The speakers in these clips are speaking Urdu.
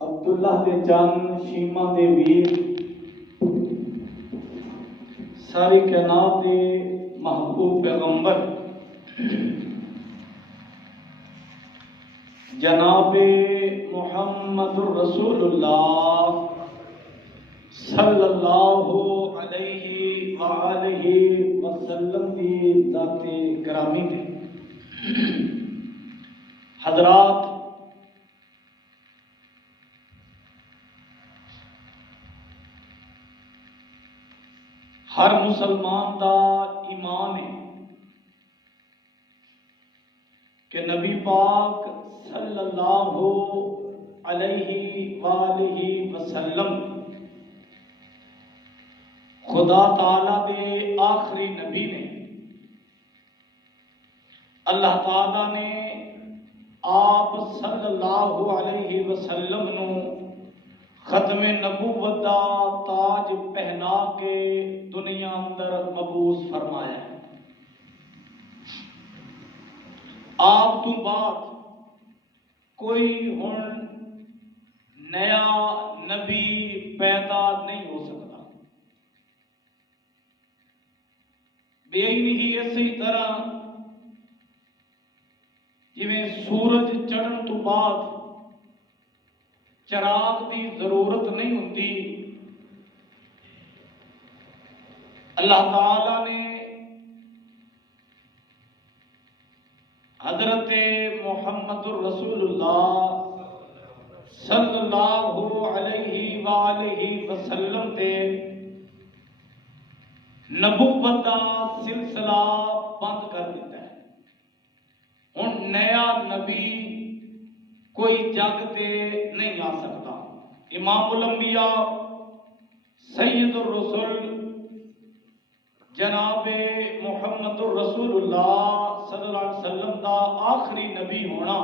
عبداللہ دے جان شیما دے ویر ساری کائنات دے محبوب پیغمبر جناب محمد رسول اللہ صلی اللہ علیہ وآلہ وسلم دی ذات گرامی دے حضرات، ہر مسلمان دا ایمان ہے کہ نبی پاک صلی اللہ علیہ وآلہ وسلم خدا تعالیٰ دے آخری نبی نے۔ اللہ تعالیٰ نے آپ صلی اللہ علیہ وسلم نو ختم نبوت دا تاج پہنا کے دنیا اندر مبعوث فرمایا ہے۔ آپ تو بعد کوئی ہن نیا نبی پیدا نہیں ہو سکتا۔ بے ہی اسی طرح جویں سورج چڑھن تو بعد چراغ دی ضرورت نہیں ہوتی، اللہ تعالیٰ نے حضرت محمد الرسول اللہ صلی اللہ علیہ وآلہ وسلم تے نبوت دا سلسلہ بند کر دیتا ہے۔ ہن نیا نبی کوئی جگ تے نہیں آ سکتا۔ امام الانبیاء سید الرسل جناب محمد الرسول اللہ صلی اللہ علیہ وسلم دا آخری نبی ہونا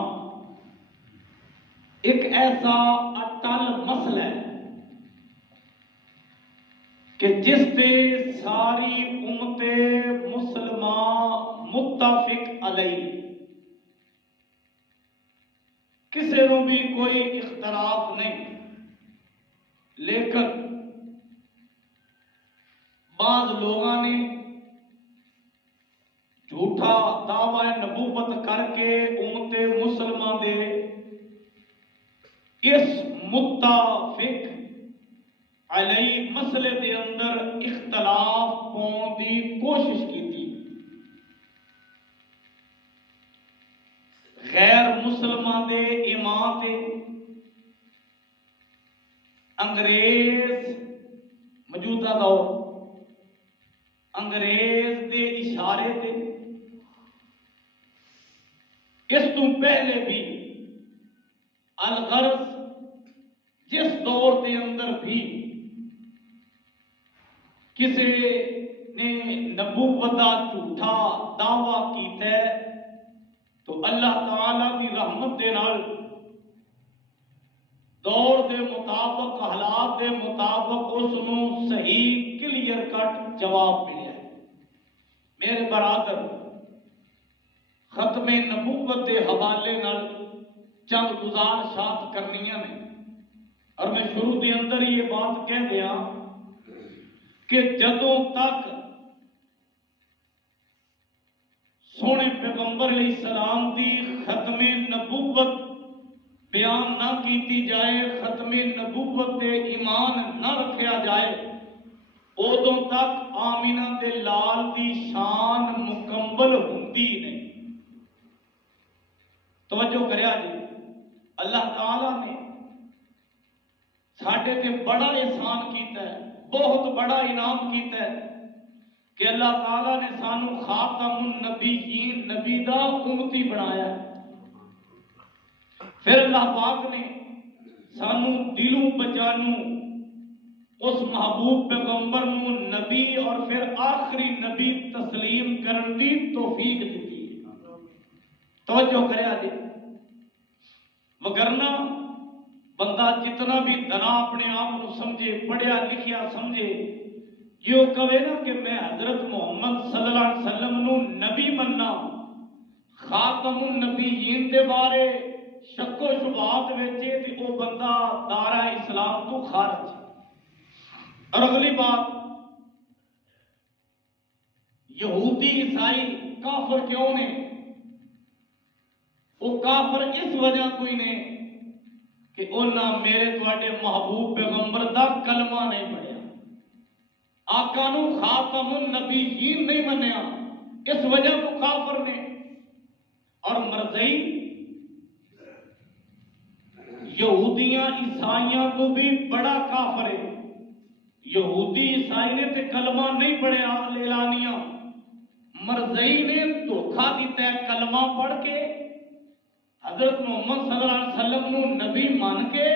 ایک ایسا اٹل مسئلہ ہے کہ جس پہ ساری امت مسلمان متفق علیہ، کسی نو بھی کوئی اختلاف نہیں، لیکن بعض لوگوں نے جھوٹا دعوی نبوت کر کے امت مسلمان دے اس متفق علیہ مسئلے دے اندر اختلاف پاؤن دی کوشش کی تھی۔ غیر مسلمان دے امام تے انگریز موجودہ دور انگریز دے اشارے تے اس تو پہلے بھی الغرض جس دور کے اندر بھی کسی نے نبوت کا جھوٹا دعویٰ کیتا ہے تو اللہ تعالی کی رحمت دے نال دور دے مطابق حالات دے مطابق اس نو صحیح کلیئر کٹ جواب ملیا ہے۔ میرے برادر، ختم نبوت کے حوالے نال چند گزارشات کرنیاں نے، اور میں شروع کے اندر یہ بات کہہ دیا کہ جدوں تک سونے پیغمبر علیہ السلام دی ختم نبوت بیان نہ کیتی جائے، ختم نبوت تے ایمان نہ رکھیا جائے، ادوں تک آمینہ دے لال دی شان مکمل ہوندی نہیں۔ توجہ کریا جی، اللہ تعالیٰ نے ساڈے تے بڑا احسان کیتا ہے، بہت بڑا انعام کیتا ہے کہ اللہ تعالیٰ نے سانو خاتم النبیین نبی دا امتی بنایا ہے۔ پھر اللہ پاک نے سانو دلوں بچانو اس محبوب پیغمبر نو نبی اور پھر آخری نبی تسلیم کرن دی توفیق دیتی ہے۔ توجہ کریا جی، وگرنہ بندہ جتنا بھی دنا اپنے آپ کو سمجھے، پڑھیا لکھیا سمجھے، یہ کہے نا کہ میں حضرت محمد صلی اللہ علیہ وسلم نو نبی مننا، خاتم النبیین دے بارے شک و شبہات وچے تے وہ بندہ دارہ اسلام تو خارج۔ اور اگلی بات، یہودی عیسائی کافر کیوں نے؟ وہ کافر اس وجہ کوئی نے کہ انہاں میرے تواڈے محبوب پیغمبر دا کلمہ نہیں پڑھیا، آقا نو خاتم النبیین نہیں منیا، اس وجہ کو کافر نے۔ اور مرزئی یہودیاں عیسائیاں کو بھی بڑا کافر ہے۔ یہودی عیسائی نے تے کلمہ نہیں پڑھیا اعلانیہ، مرزئی نے دھوکھا دیتا ہے کلمہ پڑھ کے حضرت محمد صلی اللہ علیہ وسلم نو نبی مان کے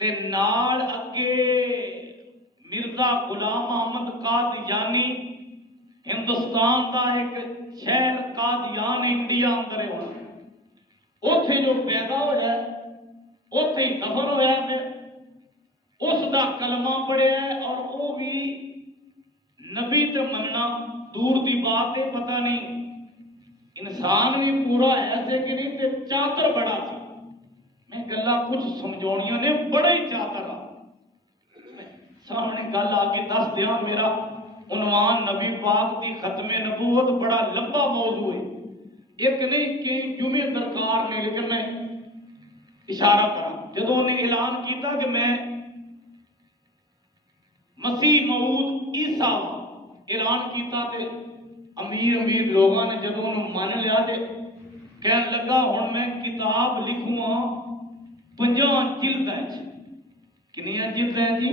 تے نال اگے مرزا غلام احمد قادیانی ہندوستان کا ایک شہر قادیان انڈیا اندر ہے، اوتھے جو پیدا ہویا ہے اوتھے ہی دفن ہویا ہے، اس دا کلمہ پڑھیا ہے، اور وہ بھی نبی تے مننا دور دی بات ہے، پتہ نہیں انسان بھی پورا ایسے کہ نہیں تے چاتر بڑا سی۔ میں گلا کچھ سمجھونیاں نے بڑا ہی چاتر آ سامنے گل آگے دس دیا۔ میرا عنوان نبی پاک دی ختم نبوت بڑا لمبا موضوع ہے، ایک نہیں کہ جمعے درکار نے، لیکن میں اشارہ کرا جدوں نے اعلان کیتا کہ میں مسیح موعود عیسیٰ اعلان کیتا تے امیر لوگوں نے جدوں انہوں من لیا تے کہن لگا ہن میں کتاب لکھوں 50 جلداں وچ. کنیاں جلداں جی؟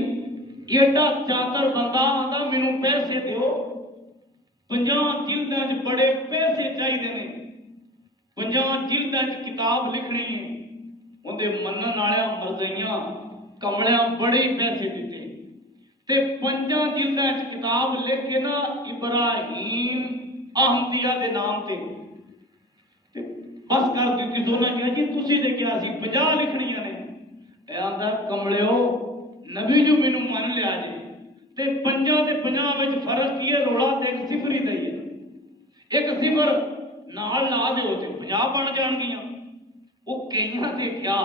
ایڈا چاتر بندہ آندا مینوں پیسے دیو. 50 جلداں وچ بڑے پیسے چاہیے نے. 50 جلداں وچ کتاب لکھنی ہے. اندے منن والے مرزائیاں کملیاں بڑے پیسے دیتے تے 5 جلداں وچ کتاب لکھ کے نا ابراہیم احمدیہ دے نام تے بس کر دیتی. دونوں کہا جی تسی تے کیا سی 50 لکھنیاں نے. اے آندا کملیو نبی جو مینوں من لیا جے تے 5 تے 50 وچ فرق کی ہے؟ روڑا تے ایک صفر ہی دئی ہے. ایک صفر نال لا دیو تے 50 بن جان گیاں. وہ کئیاں تے کیا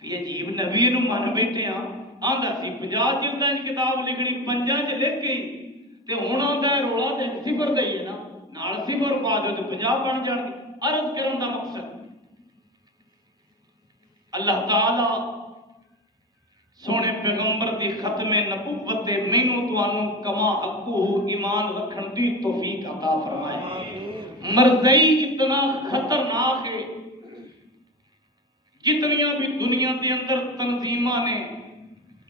بھی عجیب نبی نوں من بیٹھے ہاں. آندا سی 50 جلداں وچ کتاب لکھنی 5 وچ لکھ گئی تے ہن آندا ہے روڑا تے ایک صفر دئی ہے نا نال صفر پا دو تے 50 بن جان گے. عرض کرن دا مقصد اللہ تعالی سونے پیغمبر دی ختم نبوت تے مینوں تانوں کما حقو ایمان رکھن دی توفیق عطا فرمائے. مرزائی اتنا خطرناک ہے. جتنیاں بھی دنیا دے اندر تنظیماں نے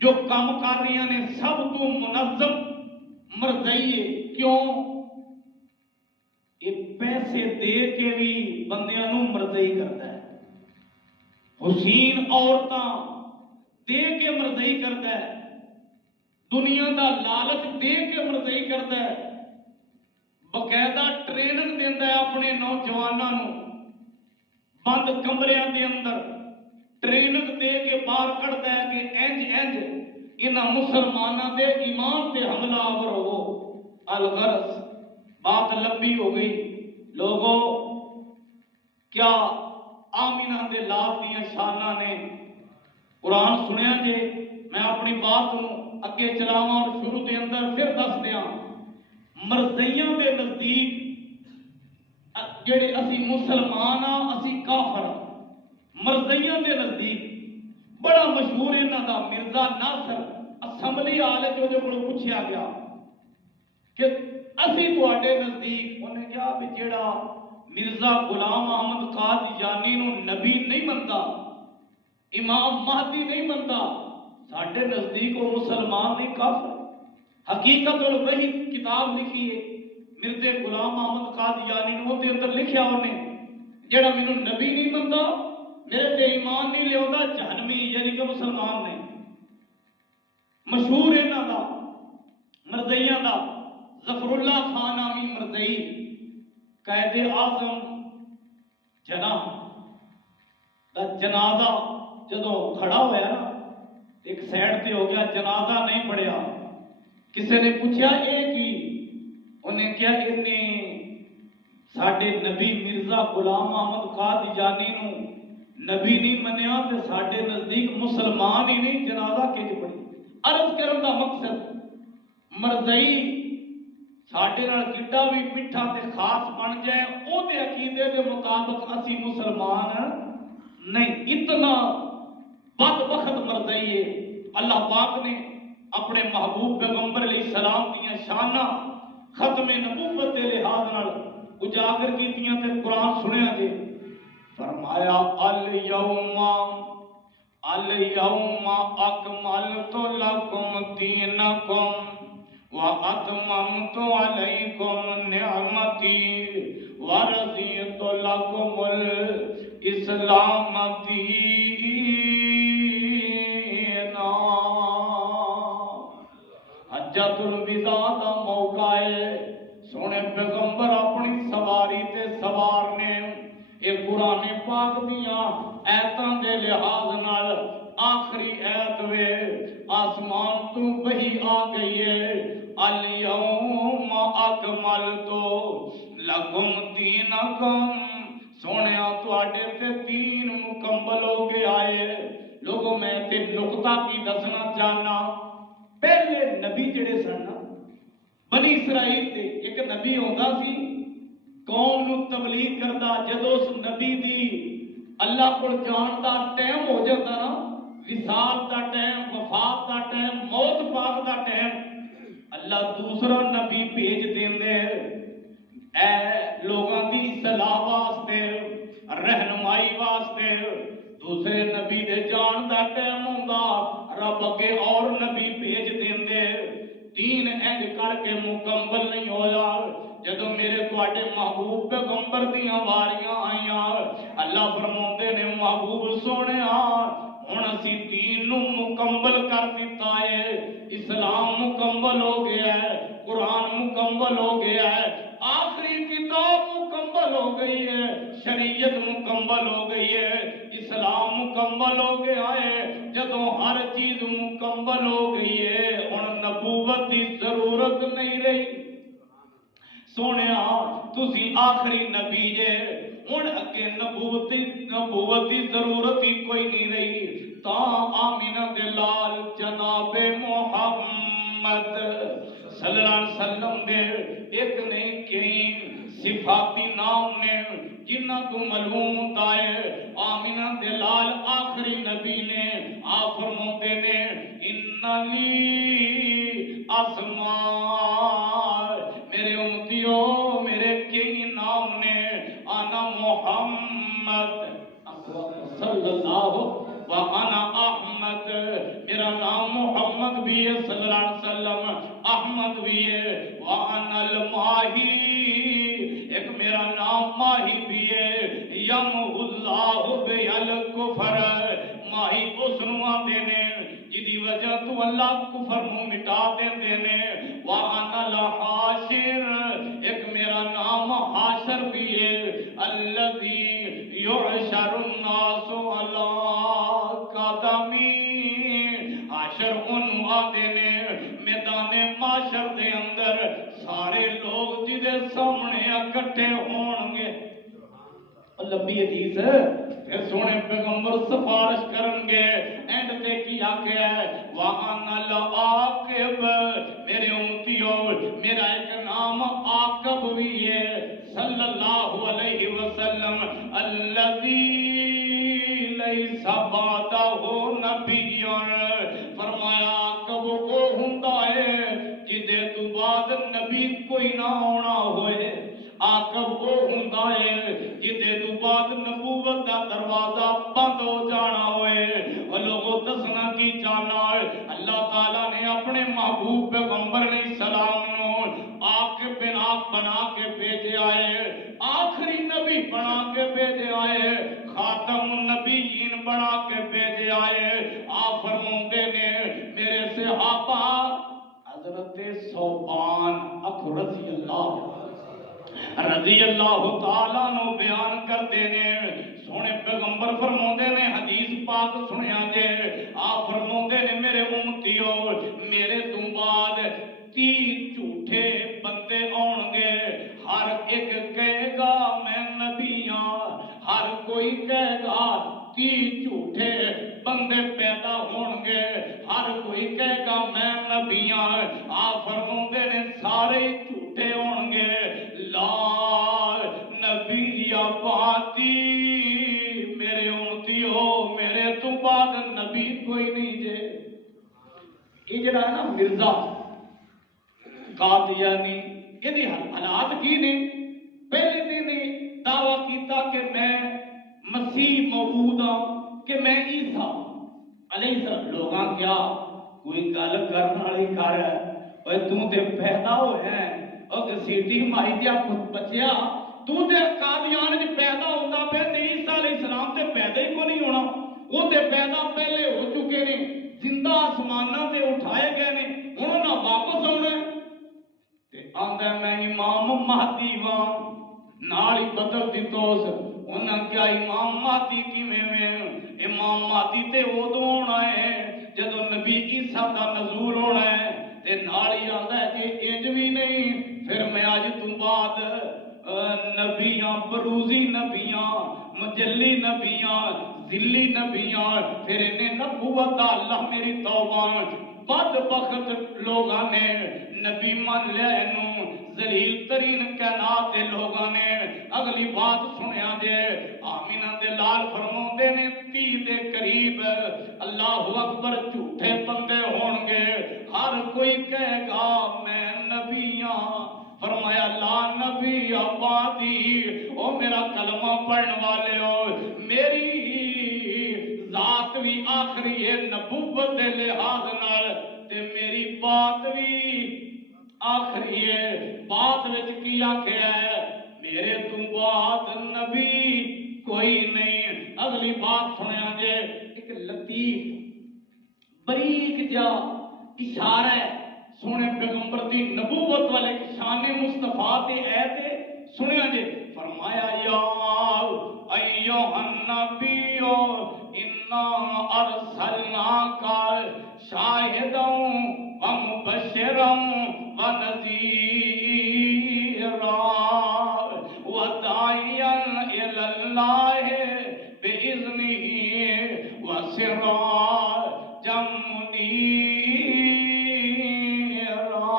جو کام کر رہی نے سب تو منظم مرزائی ہے. کیوں؟ یہ پیسے دے کے بھی بندیاں نوں مرزائی کرتا ہے. حسین عورتاں دے کے مرزائی کرتا ہے. دنیا دا لالچ دے کے مرزائی کرتا ہے. باقاعدہ ٹریننگ دیتا ہے اپنے نوجوانوں نوں. بند کمریاں دے اندر ٹریننگ دے کے باہر کڑتا ہے کہ انج انہاں مسلماناں دے ایمان تے حملہ آور ہو. الغرض بات لمبی ہو گئی. لوگوں کیا آمینہ دے لال دیاں شاناں نے قرآن سنیا جے؟ میں اپنی بات اگے چلاواں اور شروع دے اندر پھر دس دیاں. مرزائیاں دے نزدیک جڑے اسی مسلمان ہاں اسی کافر ہاں. مرزائیاں دے نزدیک بڑا مشہور انہاں دا مرزا ناصر اسمبلی ہال وچ جو پوچھیا گیا کہ اسی تواڈے نزدیک انہیں کہا بھی جیڑا مرزا غلام احمد قادیانی نو نبی نہیں منتا امام مہدی نہیں منتا ساڈے نزدیک وہ مسلمان نہیں کافر. حقیقت الوحی کتاب لکھی ہے مرزا غلام احمد قادیانی نے. وہ اندر لکھیا انہیں جیڑا مینوں نبی نہیں منتا میرے تے ایمان نہیں لیا جہنمی یعنی کہ مسلمان نہیں. مشہور انہاں دا مرزائیاں دا ظفر اللہ خان نامی مرزائی قائد اعظم جناح دا جنازہ جدو کھڑا ہویا نا ایک سائڈ تے ہو گیا جنازہ نہیں پڑھیا. کسی نے پوچھا اے کی؟ انہیں کیا انہیں ساڈے نبی مرزا غلام احمد قادیانی نو نبی نہیں منیا تے ساڈے نزدیک مسلمان ہی نہیں جنازہ کیج پڑھی. عرض کرن دا مقصد مرزائی ساڈے نال کڈا بھی میٹھا تے خاص بن جائے او دے عقیدے دے مطابق اسی مسلمان نہیں. اتنا بدبخت مرزائی ہے. اللہ پاک نے اپنے محبوب پیغمبر علیہ السلام دیاں شاناں ختم نبوت دے لحاظ نال اجاگر کیتیاں تے قرآن سنیا گے. فرمایا الیوم اکملت لکم دینکم واتممت علیکم نعمتی ورضیت لکم الاسلام دینا. حجۃ الوداع دا موقع ہے. سونے پیغمبر اپنی سواری تے سوار نے یہ قرآن پاک دیاں ایتاں دے لحاظ نال آخری ایت وے آسمان تو وحی آ گئی ہے الیوم اکملت لکم دینکم. سونیا تواڈے تے دین مکمل ہو گیا ہے. لوگوں میں تے نقطہ کی دسنا چاہنا. پہلے نبی جڑے سن بنی اسرائیل دے ایک نبی ہوندا سی قوم نو تبلیغ کردا. جدوں اس نبی دی اللہ کو جان دا ٹائم ہو جاتا نا وصال دا ٹائم وفات دا ٹائم موت پاک دا ٹائم اللہ دوسرا نبی بھیج دیندے اے لوگاں دی اصلاح واسطے رہنمائی واسطے دوسرے نبی دے جان دا ٹائم ہوندا رب اگے اور نبی بھیج دیندے دین انج کر کے مکمل نہیں ہویا جدو میرے تواڈے محبوب پیغمبر دیاں واریاں آئیاں اللہ فرماندے نے محبوب سونیا ہن اسی دین نو مکمل کر دیتا ہے اسلام مکمل ہو گیا ہے قرآن مکمل ہو گیا ہے آخری کتاب مکمل ہو گئی ہے شریعت مکمل ہو گئی ہے اسلام مکمل ہو گیا ہے جدوں ہر چیز مکمل ہو گئی ہے ہن نبوت کی ضرورت نہیں رہی سونیا تسی آخری نبی جے ہن اگے نبوت کی ضرورت ہی کوئی نہیں رہی تا آمینہ دے لال جناب محمد صلی اللہ علیہ وسلم دے ایک نہیں کئی صفاتی نام نے جنہ تو معلوم ہوتا ہے آمینہ دے لال آخری نبی نے آپ فرماتے نے ان لی اسماء میرے امتیوں میرے کئی نام نے انا محمد صلی اللہ وانا احمد میرا نام محمد بھی ہے صلی اللہ علیہ وسلم احمد بھی ہے وانا الماہی ایک میرا نام ماہی بھی ہے یمحو اللہ بہل کفر ماہی اس نو آندے نے جدی وجہ تو اللہ کفر نو مٹا دیندے نے وانا الحاشر ایک میرا نام حاشر بھی ہے الذی یحشر الناس علی قدمی حاشر انو آدھے نے میدان معاشر دے اندر سارے لوگ جدے سامنے اکٹھے ہون گے لمبی حدیث پھر سونے پیغمبر سفارش کرن گے اینڈ تے کی آکھیا ہے وَأَنَا الْعَاقِبُ میرے امتیوں میرا ایک نام عاقب بھی ہے صلی اللہ علیہ وسلم الذی لیس بعدہ نبی فرمایا عاقب وہ ہوندا ہے جدے تو بعد نبی کوئی نہ ہونا ہوئے عاقب وہ ہوندا ہے جدے تو بعد نبوت دا دروازہ بند ہو جانا ہوئے اور لوگوں دسنا کی جانا ہے اللہ تعالیٰ نے اپنے محبوب پیغمبر علیہ السلام نو عاقب بن عاق بنا کے بھیجے آئے آخری نبی بنا کے بھیجے آئے خاتم النبیین بنا کے بھیجے آئے آپ فرماتے نے میرے صحابہ حضرت ثوبان رضی اللہ تعالیٰ نو بیان کر دینے سونے پیغمبر فرماتے نے حدیث پاک سنیا جے آپ فرماتے نے میرے امتیوں میرے تو بعد 30 جھوٹے بندے آن گے ہر ایک کہے گا میں نبی ہاں ہر کوئی کہے گا 30 جھوٹے بندے پیدا ہون گے ہر کوئی کہے گا میں نبی ہاں آپ فرماتے نے سارے جھوٹے ہون گے لا نبی آبادی میرے امتیوں میرے تو بعد نبی کوئی نہیں جے یہ جڑا ہے نا مرزا قادیانی یہ دی حالات کی نے پہلے دن دعویٰ کیتا کہ میں مسیح موعود ہوں کہ میں عیسیٰ علیہ السلام لوگاں کیا کوئی گل کرن والی کر اوے تو تے پیدا ہوئے ہیں او گسیٹی مائی دیا بچیا تو تے قادیان وچ پیدا ہوندا پے تے عیسیٰ علیہ السلام تے پیدا ہی کو نہیں ہونا وہ تے پیدا پہلے ہو چکے نے زندہ آسماناں تے اٹھائے گئے نے ہن انہاں واپس آنا تے آندا میں امام مہدی واں نال ہی بدل دتوس انہاں کیا امام مہدی کیویں میں امام مہدی تے ادوں ہونا ہے جدوں نبی عیسیٰ دا نزول ہونا ہے تے نال ہی آندا ہے کہ انج بھی نہیں پھر میں اج تو بعد نبیاں بروزی نبیاں مجلی نبیاں ذلی نبیاں پھر انہیں نبوت اللہ میری توبہ بدبخت لوگاں نے نبی من لے نو ذلیل ترین کائنات دے لوگاں نے اگلی بات سنیا جے آمینہ دے لال فرماندے نے 30 دے قریب اللہ اکبر جھوٹے بندے ہون گے ہر کوئی کہے گا میں نبی ہاں فرمایا لا نبی آبادی او میرا کلمہ پڑھن والے ہو میری ذات بھی آخری ہے نبوت دے لحاظ نال تے میری بات بھی آخری ہے بات وچ کی آکھیا ہے میرے تو بعد نبی کوئی نہیں اگلی بات سنیا جے ایک لطیف باریک جا اشارہ ہے سونے پیغمبر دی نبوت والے شان مصطفیٰ تے ایت سنیا جے فرمایا یا ایھا النبی انا ارسلناک شاہدا ومبشرا ونذیرا وداعیا الی اللہ بإذنہ وسراجا منیرا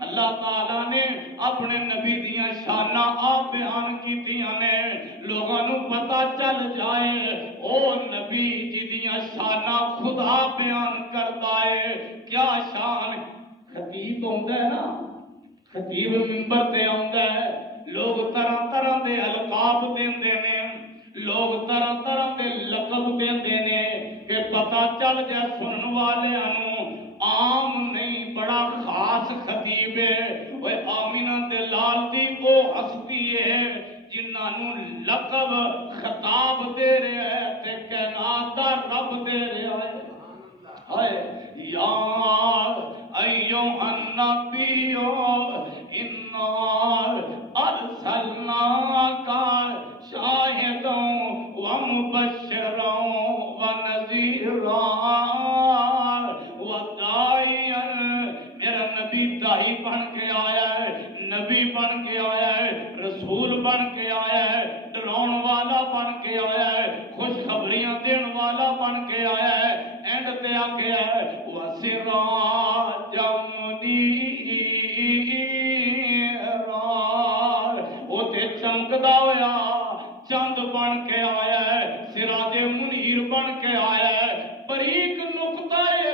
اللہ تعالیٰ نے اپنے نبی دیاں شاناں آپ بیان کیتیاں نے لوگاں نو پتہ چل جائے او نبی جی دیاں شاناں خدا بیان کردا ہے کیا شان خطیب ہوندا ہے نا خطیب منبر تے آوندا ہے لوگ طرح طرح دے القاب دیندے نے لوگ طرح طرح دے لقب دیندے نے کہ پتہ چل جائے سنن والیاں نو عام نہیں بڑا خاص خطیب ہے وہ آمینہ دے لال دی وہ ہستی ہے جنہاں نو لقب خطاب دے رہا ہے تے کائنات دا رب دے رہا ہے ہائے یا ایھا النبی انا ارسلناک شاہدا ومبشرا ونذیرا وداعیا میرا نبی داعی بن کے آیا ہے نبی بن کے آیا ہے رسول بن کے آیا ہے ڈراؤن والا بن کے آیا ہے خوشخبریاں دین والا بن کے آیا ہے اینڈ تے آکھیا ہے وسراجا منیرا او تے چمکدا ہویا چند بن کے آیا ہے سراج منیر بن کے آیا ہے باریک نقطہ اے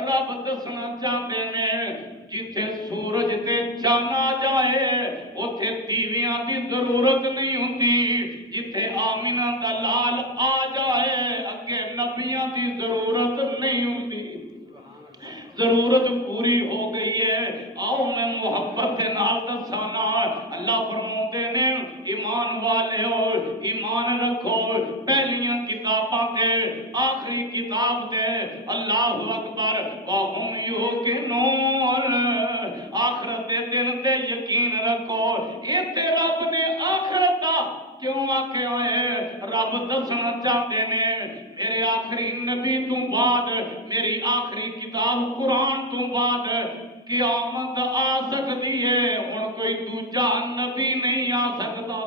رب دسنا چاہتے نے جتھے سورج تے چاند آ جائے اوتھے دیویاں دی ضرورت نہیں ہوندی جتھے آمینہ دا لال آ جائے اگے نبیاں دی ضرورت نہیں ہوندی ضرورت پوری ہو گئی ہے آؤ میں محبت کے نال دسانا اللہ فرماتے نے ایمان والے ہو ایمان رکھو پہلیاں کتاباں دے آخری کتاب دے اللہ اکبر وہم یوقنون آخرت دے دن تے یقین رکھو ایتھے رب نے آخرت دا کیوں آکھیا ہے رب دسنا چاہتے نے میرے آخری نبی تو بعد میری آخری کتاب قرآن تو بعد قیامت آ سکتی ہے ہن کوئی دوجا نبی نہیں آ سکتا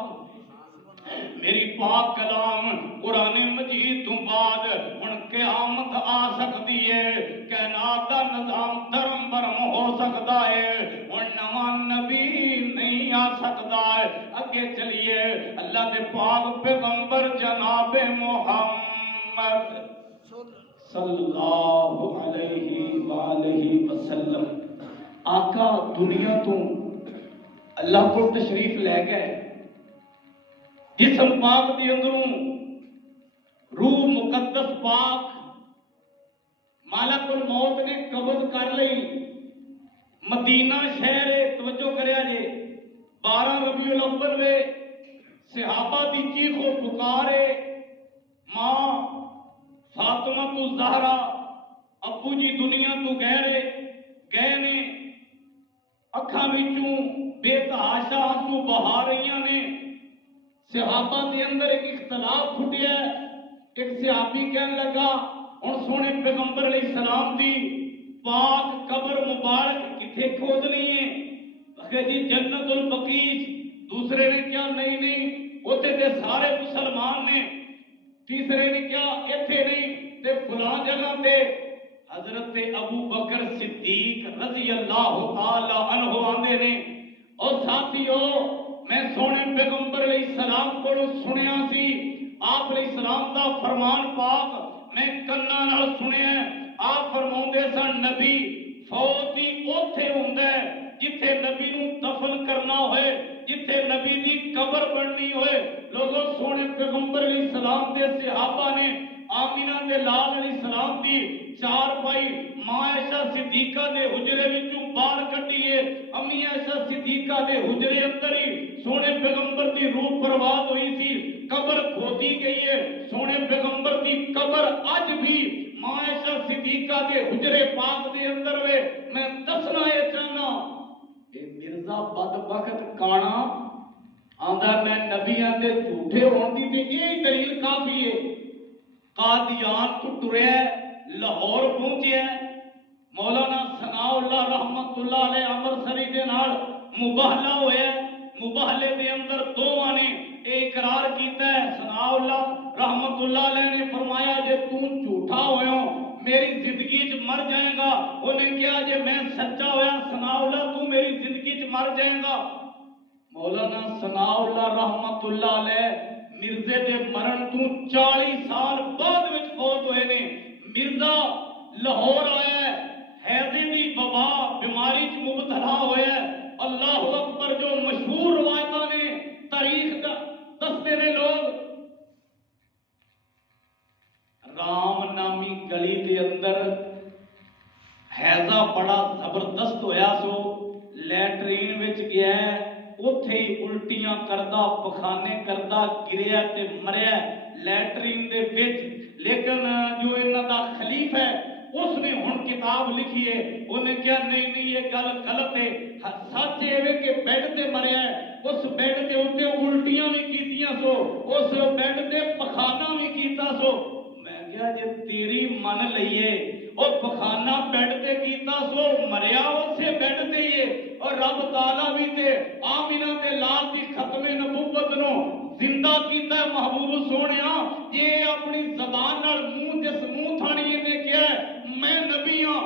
میری پاک کلام قرآن مجید تو بعد ہن قیامت آ سکتی ہے کائنات دا نظام دھرم برم ہو سکتا ہے ہن نواں نبی نہیں آ سکتا ہے اگے چلیے اللہ دے پاک پیغمبر جناب محمد صلی اللہ علیہ وآلہ وسلم آقا دنیا تو اللہ کو تشریف لے گئے جسم پاک دی اندروں روح مقدس پاک مالک الموت نے قبض کر لئی مدینہ شہر توجہ کریا جے 12 ربیع الاول میں صحابہ دی چیخ و پکارے ماں فاطمہ تو زہرا ابو جی دنیا تو گئے نے اکھاں وچوں بے تحاشا آنسو بہا رہیاں نے صحابہ دے اندر ایک اختلاف پھٹیا ایک صحابی کہنے لگا ہن سونے پیغمبر علیہ السلام دی پاک قبر مبارک کتھے کھودنی ہے کہ جی جنت البقیع دوسرے نے کیا نہیں اوتھے تے سارے مسلمان نے تیسرے نے کیا ایتھے نہیں تے فلاں جگہ تے حضرت ابو بکر صدیق رضی اللہ تعالی عنہ آندے نے اور ساتھیو میں سونے پیغمبر علیہ السلام کو سنیا سی آپ علیہ السلام دا فرمان پاک میں کنا نال سنیا آپ فرماؤندے سن نبی فوت ہی اوتھے ہوندا ہے جتھے نبی نو دفن کرنا ہوئے جتھے نبی دی قبر بننی ہوئے لوگوں سونے پیغمبر علیہ السلام دے صحابہ نے آمینہ دے لال علیہ السلام دی چار پائی ماں عائشہ صدیقہ دے حجرے وچوں باہر کڈیے امی عائشہ صدیقہ دے حجرے اندر ہی سونے پیغمبر دی روح پرواز ہوئی سی قبر کھودی گئی ہے سونے پیغمبر دی قبر اج بھی ماں عائشہ صدیقہ دے حجرے پاک دے اندر وے میں دسنا یہ چاہنا اے مرزا بدبخت کانا آندا میں نبیاں دے جھوٹے ہون دی تے یہ دلیل کافی ہے قادیان تو ٹریا ہے لاہور پہنچیا ہے مولانا ثناء اللہ رحمت اللہ علیہ امرتسری دے نال مباہلہ ہویا ہے مباہلے دے اندر دوواں نے اقرار کیتا ہے ثناء اللہ رحمت اللہ علیہ نے فرمایا جے تو جھوٹا ہویا میری زندگی چ مر جائے گا انہیں کہا جے میں سچا ہویا ثناء اللہ تو میری زندگی چ مر جائے گا مولانا ثناء اللہ رحمت اللہ علیہ مرزے دے مرن تو 40 سال بعد وچ فوت ہوئے نے مرزا لاہور آیا ہے حیضے دی وبا بیماری چ مبتلا ہویا ہے اللہ اکبر جو مشہور روایتاں نے تاریخ دستے نے لوگ رام نامی گلی دے اندر حیضہ بڑا زبردست ہویا سو لیٹرین وچ گیا ہے اوتھے ہی الٹیاں کردا پخانے کردا گریا تے مریا لیٹرین دے وچ لیکن جو انہاں دا خلیفہ ہے اس نے ہن کتاب لکھی ہے انہیں کہا نہیں یہ گل غلط ہے سچ ہے کہ بیڈ تے مریا ہے اس بیڈ تے اوتے الٹیاں بھی کیتیاں سو اس بیڈ تے پخانہ بھی کیتا سو میں کہا جے تیری من لئیے اور پخانہ بیڈ تے کیتا سو مریا اسے بیڈ تے ہی ہے اور رب تعالیٰ بھی تے آمینہ تے لال دی ختم نبوت نو زندہ کیتا ہے محبوب سونیا یہ اپنی زبان نال منہ جس منہ تھانی نے کیا ہے میں نبی ہاں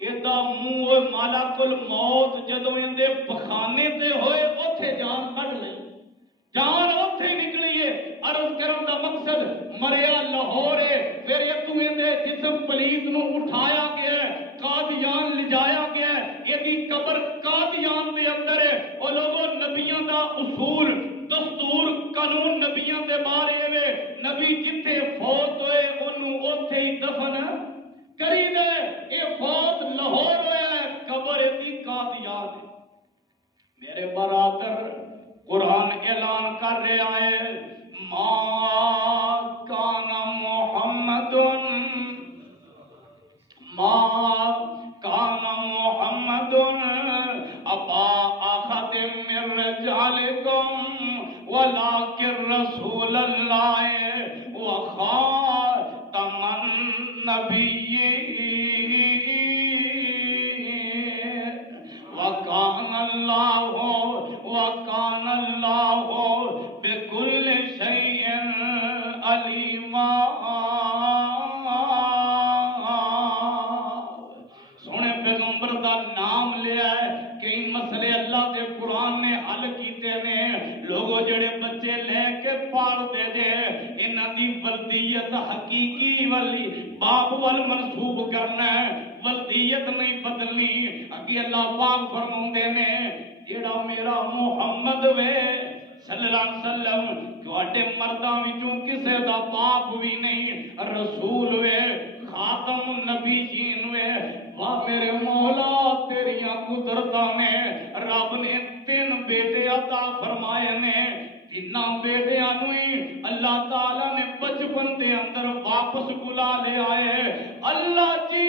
ایدا منہ اور مالک الموت جدوں اندے پخانے تے ہوئے اوتھے جان کڈ لئی جان اوتھے ہی نکلی ہے عرض کرن دا مقصد مریا لاہور ہے پھر یہ تو اندے جسم پلیت نو اٹھایا گیا ہے قادیان لجایا گیا ہے ایدی قبر قادیان دے اندر ہے اور لوگوں نبیوں دا اصول دستور قانون نبیوں دے بارے میں نبی جتھے فوت ہوئے انہوں اوتھے ہی دفن کری دے اے فوت لاہور ہویا ہے قبر ایدی قادیان ہے میرے برادر قرآن اعلان کر رہا ہے ما کان محمد ابا احد من رجالکم ولکن رسول اللہ وخاتم النبیین وکان اللہ بکل شیء علیما سونے پیغمبر دا نام لیا ہے کئی مسئلے اللہ کے قرآن نے حل کیتے نے لوگوں جڑے بچے لے کے پال دے دے انہاں دی ولدیت حقیقی والی باپ وال منسوب کرنا ہے ولدیت نہیں بدلنی اگے اللہ پاک فرماندے نے جیڑا میرا محمد وے صلی اللہ علیہ وسلم تواڈے مرداں وچوں کسے دا باپ بھی نہیں رسول وے خاتم النبیین وے واہ میرے مولا تیریاں قدرتاں نے رب نے 3 بیٹے عطا فرمائے نے تیناں بیٹیاں نوں ہی اللہ تعالی نے بچپن دے اندر واپس بلا لے آئے اللہ جی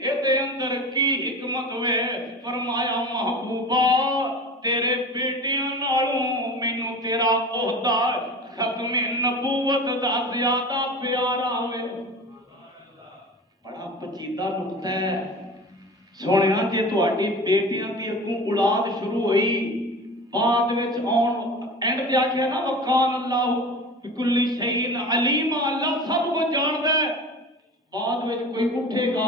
اے اندر کی حکمت ہوئے فرمایا محبوبہ تیرے بیٹیاں نالوں مینوں تیرا عہدہ ختم نبوت دا زیادہ پیارا ہوئے بڑا پچیدہ نقطہ ہے سونیا جے تہاڈی بیٹیاں دی اگوں اولاد شروع ہوئی بعد وچ آن اینڈ جا کے نا وکان اللہ بکل شیء علیم اللہ سب کو جاندا ہے بعد میں کوئی اٹھے گا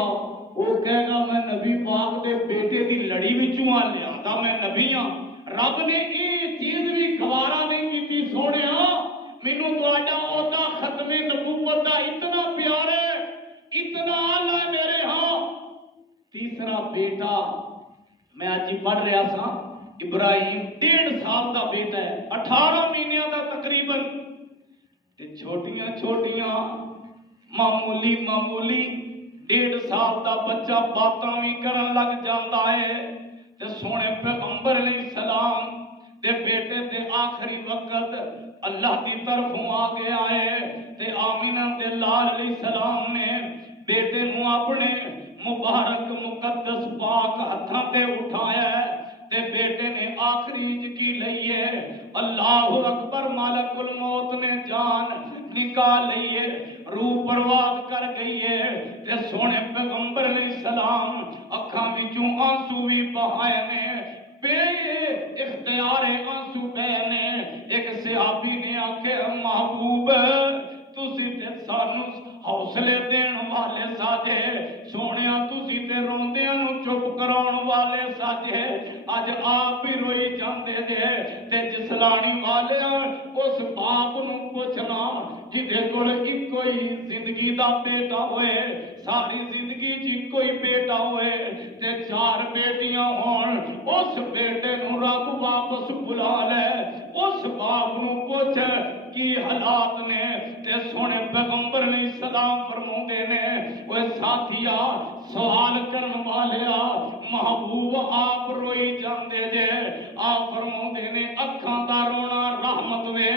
وہ کہے گا میں نبی پاک دے بیٹے دی لڑی وچوں آ لیا تھا، میں نبی ہاں۔ رب نے یہ چیز بھی گوارا نہیں کی سونے مینوں تہاڈا عہدہ ختم نبوت دا اتنا پیار ہے، اتنا آلہ ہے میرے ہاں۔ تیسرا بیٹا میں اج ہی پڑھ رہا سا، ابراہیم 1.5 سال دا بیٹا ہے، 18 مہینوں دا تقریباً، تے چھوٹیاں چھوٹیاں معمولی 1.5 سال دا بچہ باتاں بھی کرن لگ جاندا ہے۔ تے سونے پیغمبر علیہ السلام دے بیٹے تے آخری وقت اللہ کی طرفوں آ گیا ہے تے آمینہ دے لال علیہ السلام نے بیٹے نو اپنے مبارک مقدس پاک ہتھاں تے اٹھایا ہے تے بیٹے نے آخری جکی لئی ہے، اللہ اکبر، مالک الموت نے جان نکال لئی ہے، روح پرواز کر گئی ہے تے سونے پیغمبر علیہ السلام اکھاں وچوں آنسو بھی بہائے نے، بے اختیار آنسو بہے نے۔ ایک صحابی نے آکھیا محبوب تسی تے سانو حوصلے دین والے ساجے، سونیا تسی تے روندیاں نو چپ کراؤن والے ساجے، اج آپ بھی روئی جاندے جے تے جسلانی والے اس باپ نو پوچھنا جدے کول اکو ہی زندگی دا بیٹا ہوئے، ساری زندگی جی کوئی بیٹا ہوئے تے 4 بیٹیاں ہون، اس بیٹے نو رب واپس بلا لے، اس باپ نو پوچھ کی حالات نے تے سونے پیغمبر علیہ السلام فرماؤندے نے اوے ساتھیا سوال کرن والیا محبوب آپ روئی جاندے جے، آپ فرماؤندے نے اکھاں دا رونا رحمت وے،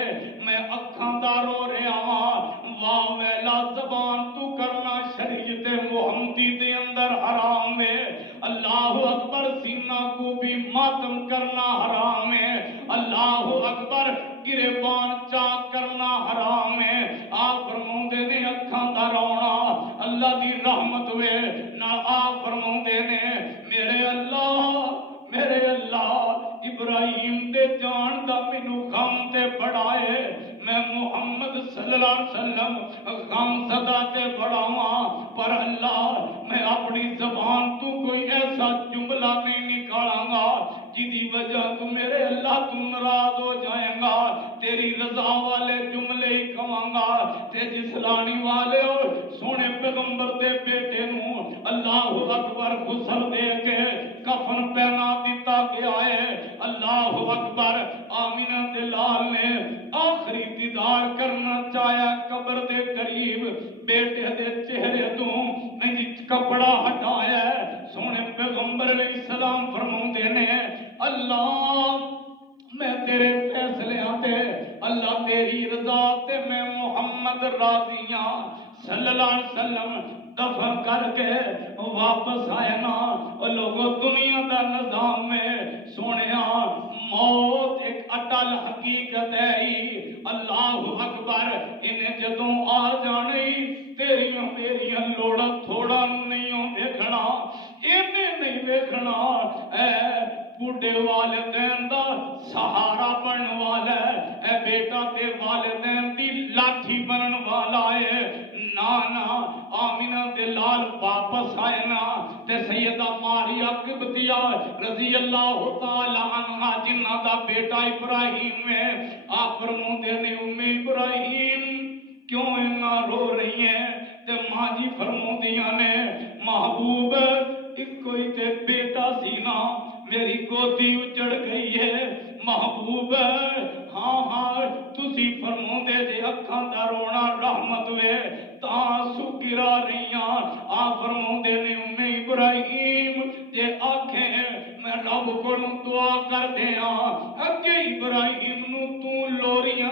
میں اکھاں دا رو رہا ہاں، واہ ویلا زبان تو کرنا شریعت محمدی دے اندر حرام ہے، اللہ اکبر، سینہ کو بھی ماتم کرنا حرام ہے، اللہ اکبر، گریبان چاک کرنا حرام ہے۔ آپ فرماؤندے نے اکھاں دا رونا اللہ دی رحمت وے نہ، آپ فرماؤندے نے میرے اللہ ابراہیم دے جان دا مینوں غم تے بڑا ہے، میں محمد صلی اللہ علیہ وسلم غم زدہ تے بڑا ہاں، پر اللہ میں اپنی زبان تو کوئی ایسا جملہ نہیں نکالاں گا جدی وجہ تو میرے اللہ تو ناراض ہو جائیں گا، تیری رضا والے جملے ہی کہاں گا تے جسلانی والے اور سونے پیغمبر دے بیٹے نو اللہ اکبر غسل دے کے کفن پہنا دیتا گیا ہے، اللہ اکبر۔ آمینہ دے لال نے آخری دیدار کرنا چاہیا قبر دے قریب، بیٹے دے چہرے تو میں کپڑا ہٹایا ہے، سونے پیغمبر علیہ السلام فرماؤندے نے اللہ میں تیرے فیصلے آتے اللہ تیری رضا تے میں محمد راضیاں صلی اللہ علیہ وسلم دفن کر کے واپس آئے نا، لوگوں دنیا دا نظام میں سونیا موت ایک اٹل حقیقت ہے، اللہ اکبر، انہیں جدوں آ جانے تیریاں میریاں لوڑا تھوڑا نہیں ہوں دیکھنا، انہیں نہیں دیکھنا، اے بوڑھے والدین دا سہارا بنن والا ہے، اے بیٹا تے والدین دی لاٹھی بنن والا ہے، نانا آمینہ دے لال واپس آئے نا تے سیدہ ماریا قبطیہ رضی اللہ تعالی عنہ جنہ دا بیٹا ابراہیم ہے، آپ فرماؤندے نے ابراہیم کیوں اتنا رو رہی ہیں تے ماں جی فرماؤندیاں نے محبوب کوئی تے بیٹا سی نا میری گودی اجڑ گئی ہے محبوب، ہاں تسی فرماؤندے جے اکھاں دا رونا رحمت وے تاں سو گرا رہیاں، آپ فرماؤندے نے ابراہیم جے آکھیں میں رب کو دعا کر دیاں اگے ابراہیم نو تو لوریاں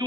تو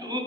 تو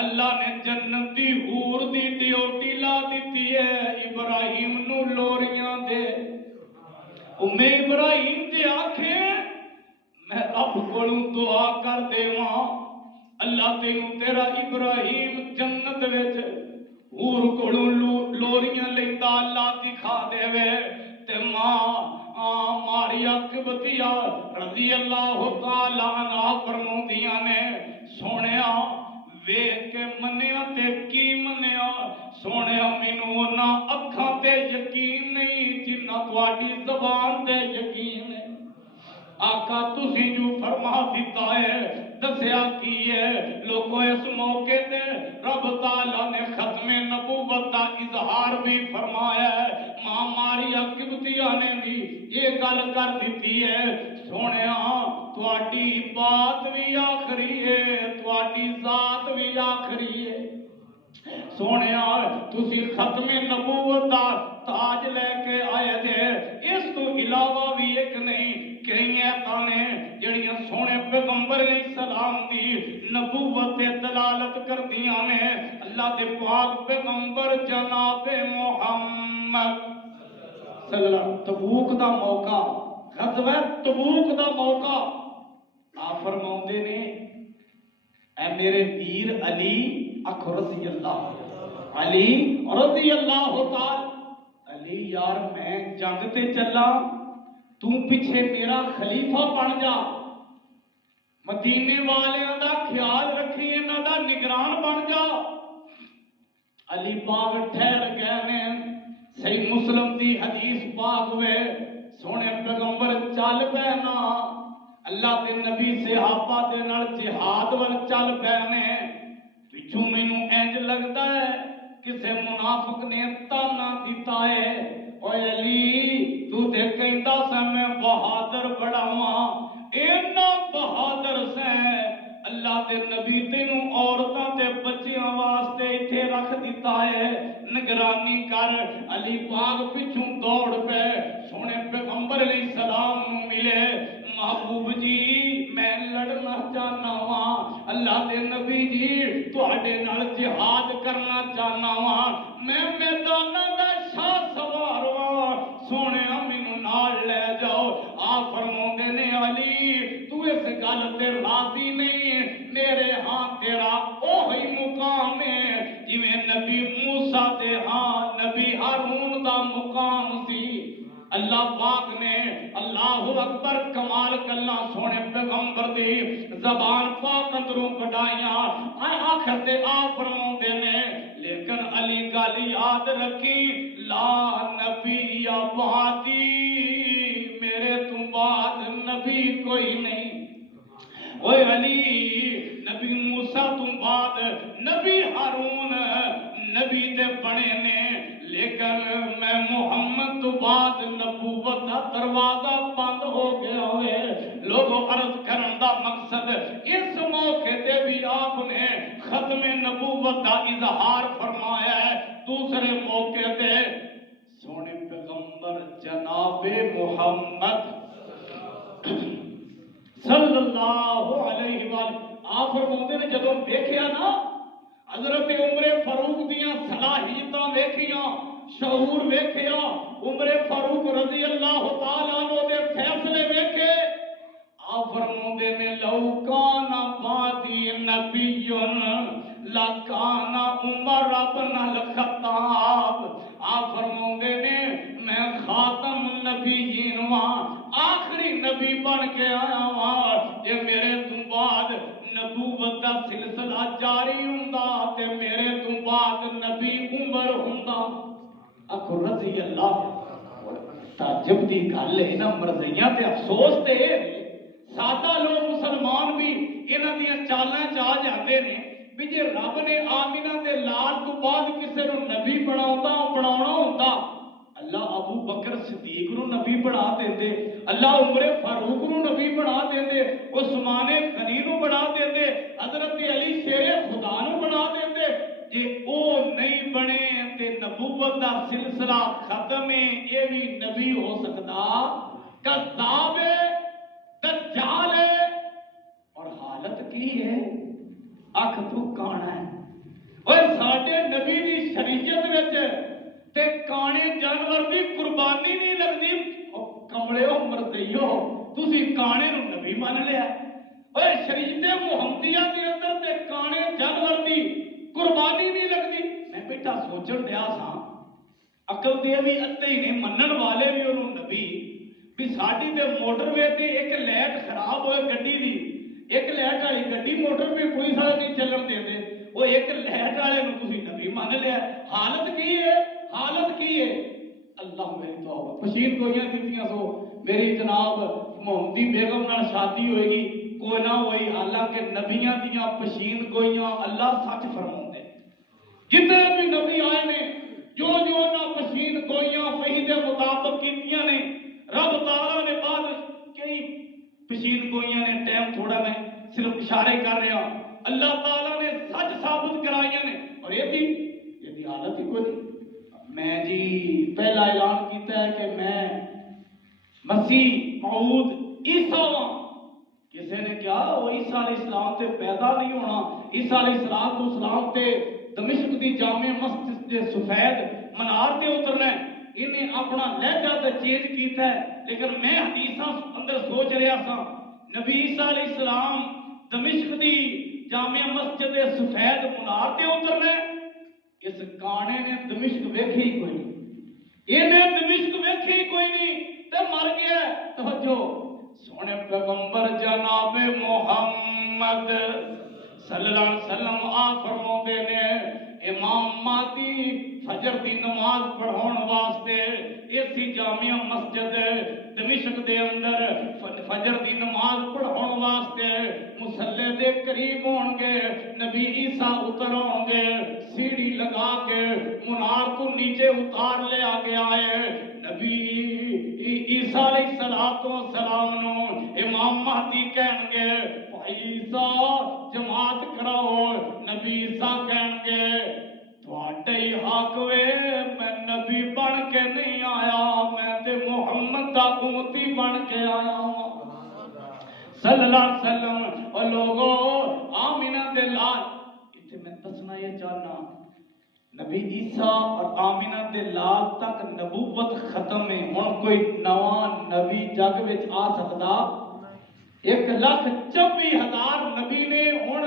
اللہ نے جنت دی حور دی ڈیوٹی لا دیتی ہے ابراہیم نو لوریاں دے۔ ابراہیم جے آکھیں میں رب کولوں دعا کر دیواں اللہ تینوں تیرا ابراہیم جنت وچ حور کولوں لوریاں لیندا اللہ دکھا دے وے تے ماں ماریا قبطیہ رضی اللہ تعالی عنہا فرماؤندیاں نے سونیا ویکھ کے منیا تے کی منیا سونیا مینوں انہاں اکھاں تے یقین نہیں جنہاں تہاڈی زبان تے یقین ہے آقا تسی جو فرما دیتا ہے دسیا کی ہے لوگوں اس موقع تے رب تعالیٰ نے ختم نبوت کا اظہار بھی فرمایا ہے ماں ماریا قبطیہ نے بھی یہ گل کر دیتی ہے سونیا تہاڈی بات بھی آخری ہے تہاڈی ذات بھی آخری ہے سونے تسی ختم نبوت دا تاج لے کے آئے دے اس تو علاوہ بھی ایک نہیں کئی ایتاں نے جڑیاں سونے پیغمبر علیہ السلام دی نبوت تے دلالت کردیاں نے اللہ دے پاک پیغمبر جناب محمد صلی اللہ علیہ وسلم تبوک دا موقع غزوہ تبوک دا موقع آپ فرماؤندے نے اے میرے ویر علی اکھ رضی اللہ علی رضی اللہ تعالی علی یار میں جنگ تے چلا تو پیچھے میرا خلیفہ بن جا مدینے والوں دا خیال رکھی انہاں دا نگران بن جا علی پاک ٹھہر گئے نے صحیح مسلم دی حدیث پاک وے سونے پیغمبر چل پے نا اللہ دے نبی صحابہ دے نال جہاد ول چل پے نے پچھوں مینوں انج لگدا ہے کسے منافق نے تانا دیتا ہے اوے علی تو تے کہندا سا میں بہادر بڑاواں اینا بہادر سے اللہ دے نبی تینوں عورتاں تے بچیاں واسطے ایتھے رکھ دیتا ہے نگرانی کر علی پاک پچھوں دوڑ پے سونے پیغمبر علیہ السلام نو ملے محبوب جی میں لڑنا چاہنا ہاں اللہ دے نبی جی تہاڈے نال جہاد کرنا چاہنا ہاں میں میداناں دا شاہ سوار ہاں سونیا مینوں نال لے جاؤ آپ فرماندے نے علی تو اس گل تے راضی نہیں میرے ہاں تیرا اوہی مقام ہے جویں نبی موسیٰ دے ہاں نبی ہارون دا مقام سی اللہ پاک نے اللہ اکبر کمال کلا سونے پیغمبر دی زبان پاک اندروں کڈائیاں آخر تے آپ فرماندے نے لیکن علی گل یاد رکھی لا نبی بعدی میرے تو بعد نبی کوئی نہیں اوے علی نبی موسیٰ تو بعد نبی ہارون نبی دے بنے نے لیکن میں محمد تو بعد نبوت دا دروازہ بند ہو گیا ہوئے لوگوں عرض کرن دا مقصد اس موقع تے بھی آپ نے ختم نبوت دا اظہار فرمایا ہے دوسرے موقع تے سونے پیغمبر جناب محمد صلی اللہ علیہ وآلہ آپ فرماتے نے جدوں دیکھیا نا حضرت عمر فاروق دیاں صلاحیتاں ویکھیاں شعور ویکھیا عمر فاروق رضی اللہ تعالیٰ عنہ دے فیصلے ویکھے آپ فرماتے نے لو کان بعدی نبی لکان عمر ابن الخطاب آپ فرماتے نے میں خاتم النبیین ہاں آخری نبی بن کے آیا ہاں یہ میرے تو بعد نبوت دا سلسلہ جاری ہوندا تے میرے تو بعد نبی عمر ہوندا اکو رضی اللہ تعجب دی گل ہے نا مرضیاں تے افسوس تے سادہ لوگ مسلمان بھی انہاں دیاں چالاں چ آ جاندے نے بھی جے رب نے آمینہ دے لال تو بعد کسے نو نبی بناونا ہوندا اللہ ابو بکر صدیق نو نبی بنا دیندے اللہ عمر فاروق نو نبی بنا دیندے عثمان غنی نو بنا دیندے حضرت علی شیر خدا نو بنا دیندے جے او نہیں بنے تے نبوت دا سلسلہ ختم ہے یہ بھی نبی ہو سکدا کذاب ہے دجال ہے اور حالت کی ہے اکھ تو کانا ہے اوے ساڈے نبی دی شریعت وچ تے کانے جانور دی قربانی نہیں لگدی او کمڑیو مردیو تسی کانے نو نبی مان لیا اوے شریعت محمدیہ دے اندر تے کانے جانور دی قربانی نہیں لگدی میں بیٹا سوچن دیا سا عقل دے بھی ادھے ہی نے منن والے بھی انہوں نبی بھی ساڈی تے موٹر وے تے ایک لائٹ خراب ہوئے گڈی دی ایک لائٹ والی گڈی موٹر پہ پولیس والے نہیں چلن دے وہ ایک لہٹ والے تھی نبی مان لیا. حالت کی ہے؟ حالت کی ہے؟ اللہ میری توبہ. پشین گوئیاں دیتیاں سو میری جناب محمدی بیگم نال شادی ہوئے گی کوئی نہ ہوئی. حالانکہ نبیاں دیاں پشین گوئیاں اللہ سچ فرماتے جتنے بھی نبی آئے نے جو نہ پشین گوئیاں وحی دے مطابق کیتیاں نے. رب تعالیٰ نے بعد کئی پشین گوئیاں نے ٹائم تھوڑا میں صرف اشارے کر رہا اللہ تعالیٰ نے سچ ثابت کرائیاں نے. اور یہ حالت ہی کوئی نہیں. میں جی پہلا اعلان کیتا ہے کہ میں مسیح موعود عیسیٰ ہاں. کسی نے کہا وہ عیسیٰ علیہ السلام تے پیدا نہیں ہونا. عیسیٰ علیہ السلام تے دمشق دی جامع مسجد دے سفید منار تے اترنا ہے. انہیں اپنا لہجہ تے چینج کیتا ہے. لیکن میں حدیثاں اندر سوچ رہا سا نبی عیسیٰ علیہ السلام دمشق دی جامع مسجد دے سفید منار تے اترنا ہے. اس کانے نے دمشق ویکھی ہی کوئی نہیں. انہیں دمشق ویکھی ہی کوئی نہیں تے مر گیا. توجہ سونے پیغمبر جناب محمد صلی اللہ علیہ وسلم آ فرماتے نے امام مہدی فجر دی نماز پڑھاؤن واسطے اسی جامع مسجد دمشق دے اندر فجر دی نماز پڑھاؤن واسطے مصلی دے قریب ہون گے. نبی عیسیٰ اتر ہوں گے سیڑھی لگا کے منار تو نیچے اتار لے آگے آئے. نبی عیسیٰ علیہ السلام نو امام مہدی کہن گے بھائی عیسیٰ جماعت کراؤ. نبی عیسیٰ کہن گے تواڈے حق وے میں نبی بن کے نہیں آیا میں تے محمد دا امتی بن کے آیا ہوں صلی اللہ علیہ وسلم. اور لوگوں آمینہ دے لال اتنے میں دسنا یہ چاہنا نبی عیسیٰ اور آمینہ دے لال تک نبوت ختم ہے. ہن کوئی نواں نبی جگ وچ آ سکدا 1,24,000 نبی نے ہن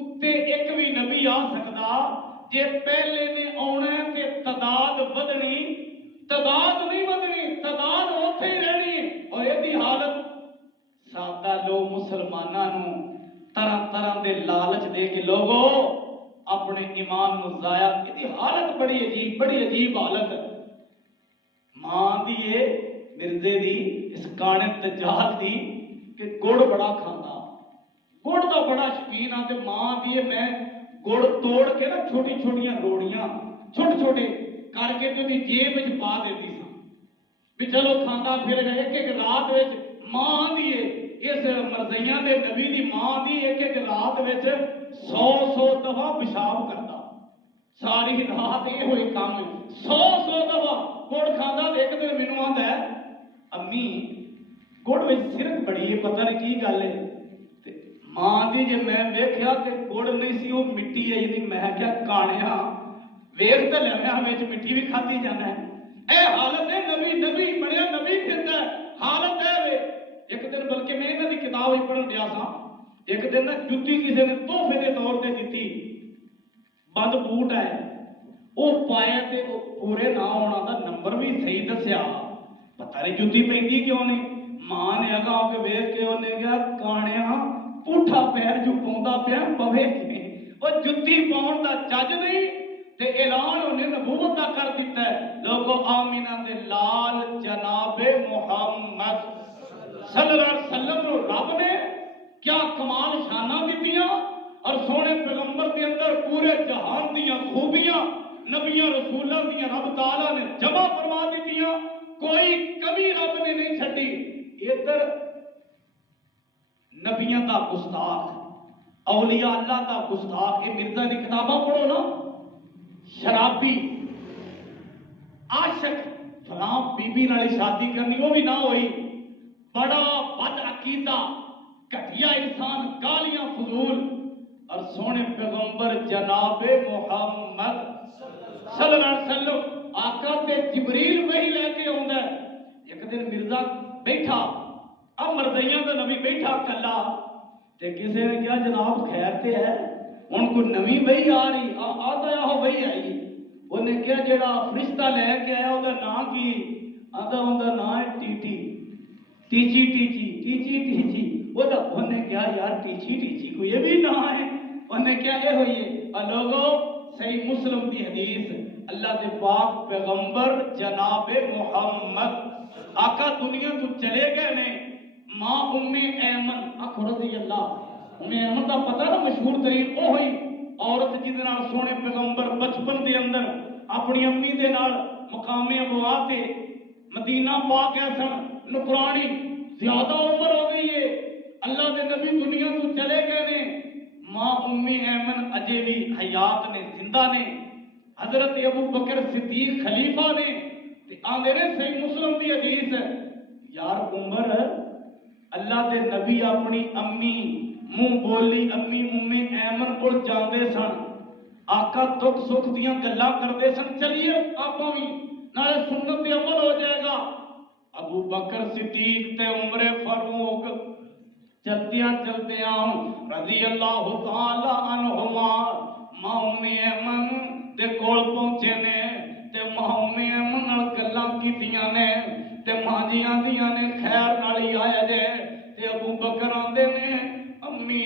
اتے ایک بھی نبی آ سکدا. جے پہلے نے آنا تے تعداد ودنی تعداد نہیں ودنی تعداد اوتھے ہی رہنی. اور یہ حالت سادہ لوگ مسلمانوں طرح طرح دے لالچ دے کے لوگوں اپنے ایمان نو ضائع. یہ حالت بڑی عجیب حالت. ماں دی مرزے دی اس کانے دجال دی کہ گڑ بڑا کھاندا گڑ دا بڑا شکین آ. تے ماں دی میں گڑ توڑ کے نا چھوٹی چھوٹیاں روڑیاں چھوٹے چھوٹے کر کے تے جیب وچ پا دیتی سا بھی چلو کھاندا پھر گئے. ایک رات وچ ماں دی اس مرزیاں دے نبی دی ماں دی ایک رات وچ 100 دفعہ پیشاب کرتا. ساری رات یہ ہوئی کام 100 دفعہ گڑ کھاندا. ایک دن مینوں آندا ہے امی گڑ وچ سرک بڑی ہے پتہ نہیں کی گل ہے. ماں دی جے میں ویکھیا کہ گڑ نہیں سی وہ مٹی ہے. یعنی میں کیا کانیا ویکھ تے لیا وچ مٹی بھی کھادی جانا ہے. اے حالت ہے نبی بڑیا نبی پھردا ہے. حالت ہے وے. ایک دن بلکہ میں انہاں دی کتاب پڑھن دیا سا. ایک دن نا جُتی کسی نے تحفے دے طور تے دتی بند بوٹ ہے وہ پایا تے پورے نہ ہونا دا نمبر بھی صحیح دسیا. پتہ نہیں جُتی پیندی کیوں نہیں. ماں نے اگا کے ویکھ کے انہیں کہا کانیا پوٹھا پیر جو پوندا پیا پوے کہ وہ جُتی پاؤن دا چج نہیں تے اعلان انہیں نبوت دا کر دیتا ہے. لوگوں آمینہ دے لال جناب محمد صلی اللہ علیہ وسلم نو رب نے کیا کمال شانہ دیتیاں. اور سونے پیغمبر کے اندر پورے جہان دیاں خوبیاں نبیاں رسولاں دیاں رب تعالیٰ نے جمع فرما دیتیاں. کوئی کمی رب نے نہیں چھڈی. ادھر نبیاں دا گستاخ اولیاء اللہ دا گستاخ. یہ مرزا دی کتاباں پڑھو نا شرابی عاشق فلاں بی بی نال شادی کرنی وہ بھی نہ ہوئی. بڑا بد عقیدہ گھٹیا انسان گالیاں فضول. اور سونے پیغمبر جناب محمد صلی اللہ علیہ وسلم آقا تے جبریل وہی لے کے آندا ہے. ایک دن مرزا بیٹھا اب مرزیاں دا نبی بیٹھا کلا تے کسی نے کہا جناب خیر تے ہے ان کو نوی وہی آ رہی آدھا ہو وہی آئی. انہیں کہا جڑا فرشتہ لے کے آیا وہ نام کی آدھا ان نام ہے ٹیٹی ٹیچی ٹیچی ٹیچی ٹیچی. انہیں کہا یار ٹیچی ٹیچی کو یہ بھی نام ہے. انہیں کیا یہ ہوئی ہے لوگو صحیح مسلم دی حدیث اللہ دے پاک پیغمبر جناب محمد آقا دنیا تو چلے گئے نے ماں ایمن آخو رضی اللہ ایمن دا پتہ نا مشہور ترین وہ ہوئی عورت جہدے نال سونے پیغمبر بچپن دے اندر اپنی امی دے نال مقام ابوا تے مدینہ پا گئے سن نکرانی زیادہ عمر ہو گئی ہے اللہ دے نبی دنیا تو چلے گئے نے ماں ایمن اجے بھی حیات نے زندہ نے حضرت ابو بکر صدیق خلیفہ نے تے آندے نے صحیح مسلم دی حدیث ہے یار عمر اللہ دے نبی اپنی امی منہ بولی امی ایمن کو جاندے سن آقا دکھ سکھ دیاں گلاں کردے سن چلیے آپا بھی نال سنت پہ عمل ہو جائے گا ابو بکر صدیق تے عمر فاروق چلتیاں رضی اللہ تعالی عنہما ماں ایمن دے کول پہنچے نے تے ماں ایمن نال گلاں کیتیاں نے تے ماں جی آندیاں نے خیر نال ہی آیا جے تے ابو بکر آندے نے امی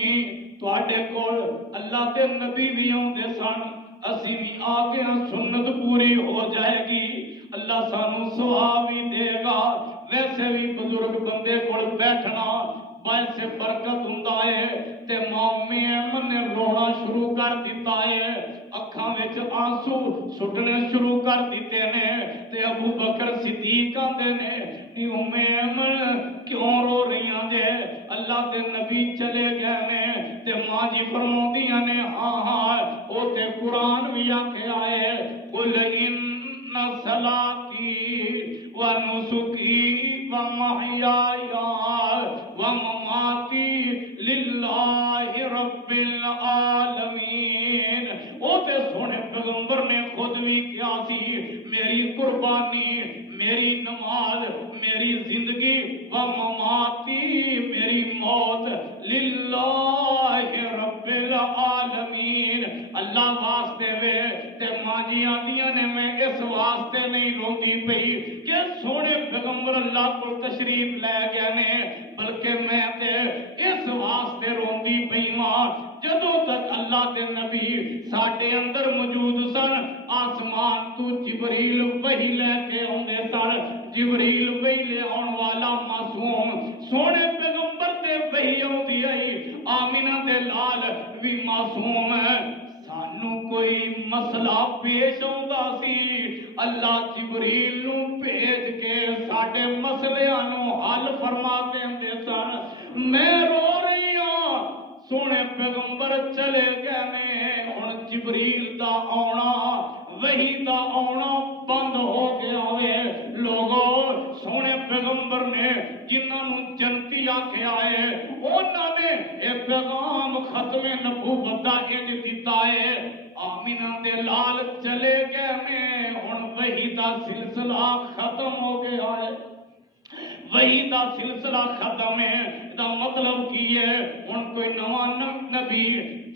تواڈے کول اللہ تے نبی بھی آوندے سن اسی بھی آ کے سنت پوری ہو جائے گی اللہ سانو ثواب بھی دے گا ویسے بھی بزرگ بندے کول بیٹھنا باعث برکت ہوندا ہے تے ماں ایمن نے رونا شروع کر دیتا ہے اکھاں وچ آنسو سٹنے شروع کر دیتے نے تے ابو بکر صدیق آندے نے ایمن کیوں رو رہیاں جے اللہ دے نبی چلے گئے نے تے ماں جی فرماندیاں نے ہاں او تے قرآن بھی آکھیا ہے قل ان صلاتی و نسکی و محیای و مماتی للہ رب العالمین او تے سونے پیغمبر نے خود بھی کیا سی میری قربانی میری نماز میری زندگی و مماتی میری موت للہ رب العالمین اللہ واسطے وے تے ماں جی آندیاں نے میں اس واسطے نہیں روندی پئی کہ سونے پیغمبر اللہ کو تشریف لے گئے نے بلکہ میں تے اس واسطے روندی پئی ماں جدوں تک اللہ دے نبی ساڈے اندر موجود سن آسمان تو جبریل وحی لے کے اوندے سن جبریل وحی لے آن والا معصوم سونے پیغمبر تے وحی اوندی آئی آمینہ دے لال بھی معصوم ہے سانو کوئی مسئلہ پیش ہوندا سی اللہ جبریل نو بھیج کے ساڈے مسئلیاں نو حل فرما دیندے سن میں رو رہی ہوں سونے پیغمبر چلے گئے نے ہن جبریل دا آنا وحی دا آنا بند ہو گیا ہے لوگوں سونے پیغمبر نے جنہاں نو جنتی آکھیا ہے انہاں نے اے پیغام ختم نبوت دا انج دتا ہے آمینہ دے لال چلے گئے نے ہن وحی دا سلسلہ ختم ہو گیا ہے وہی دا سلسلہ ختم ہے دا مطلب کی ہے ہن کوئی نواں نبی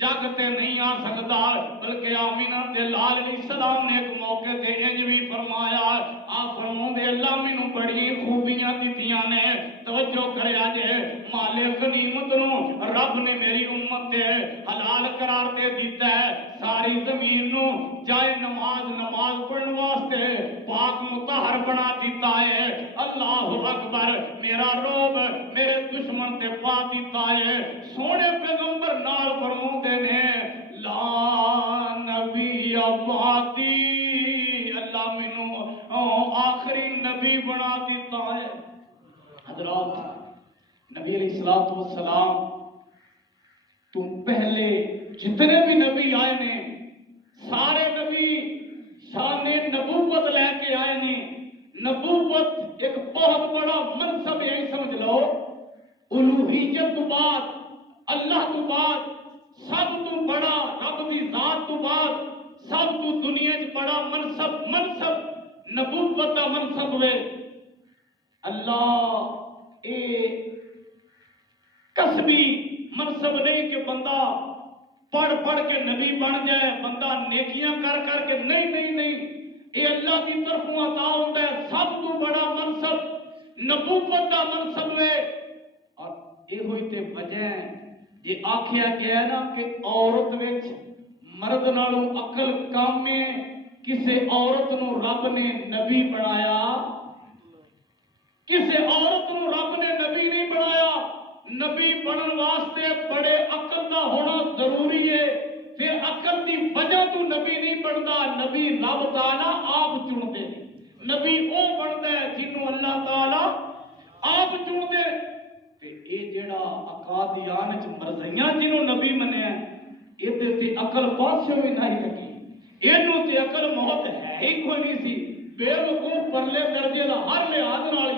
جگ تے نہیں آ سکتا بلکہ آمینہ دے لال علیہ السلام نے ایک موقع تے انج بھی فرمایا آپ فرماندے اللہ مینوں بڑی خوبیاں دتیاں نے توجہ کریا جے مال غنیمت نو رب نے میری امت تے حلال قرار دے دیتا ہے ساری زمین نو جائے نماز پڑھن واسطے پاک مطہر بنا دیتا ہے اللہ اکبر میرا روب میرے دشمن تے پا دیتا ہے سونے پیغمبر نال فرماندے نے لا نبی بعدی اللہ مینوں آخری نبی بنا دیتا ہے حضرات نبی علیہ الصلوۃ والسلام تو پہلے جتنے بھی نبی آئے نے سارے نبی شان نبوت لے کے آئے نے نبوت ایک بہت بڑا منصب ہے سمجھ لو الوہیت تو بعد اللہ تو بعد سب تو بڑا رب دی ذات تو بعد سب تو دنیا وچ بڑا منصب نبوت دا منصب ہے اللہ اے کسبی منصب نہیں کہ بندہ پڑھ کے نبی بن جائے بندہ نیکیاں کر کے نہیں یہ اللہ کی طرفوں عطا ہوتا ہے سب تو بڑا منصب نبوت دا منصب ہے اور یہ ہوئی تے وجہ یہ آکھیا گیا نا کہ عورت وچ مرد نالوں عقل کم ہے، کسے عورت نو رب نے نبی بنایا، کسے عورت نو رب نے نبی نہیں بنایا۔ نبی بنن واسطے بڑے عقل دا ہونا ضروری ہے، پھر عقل دی وجہ تو نبی نہیں بنتا، نبی رب تعالی آپ چنتے، نبی او بنتا ہے جنوں اللہ تعالی آپ چنتے۔ اے جڑا اقادیان وچ مرزیاں جنوں نبی منیا یہ تے عقل پاسوں بھی نہیں لگی، اینوں تے عقل موت ہے ہی کوئی نہیں سی، بے وقوف پرلے درجے دا ہر لحاظ نال